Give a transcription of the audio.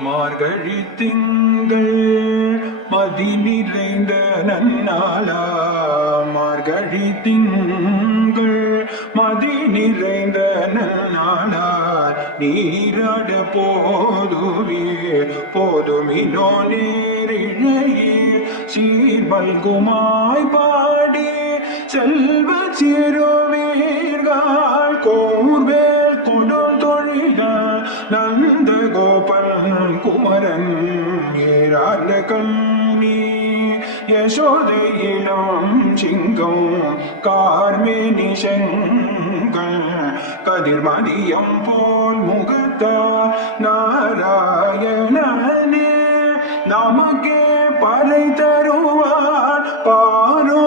மார்கழி திங்கள் மதி நிறைந்த நன்னாளா மார்கழி திங்கள் மதி நிறைந்த நன்னாளார் நீராட போதுமினோ நேரிழையே சீர்மல்குமாய் பாடி செல்வ சிறுவீர்கள் கோர்வேல் கொடுந்தொழிக நந்த கோபன் குமரன் ஏராள கண்ணி யசோதை இளம் சிங்கம் கார்மேனி செங்கல் கதிர்மதியம் போல் முகத்தார் நாராயணனே நமக்கே பறை தருவார் பாரோ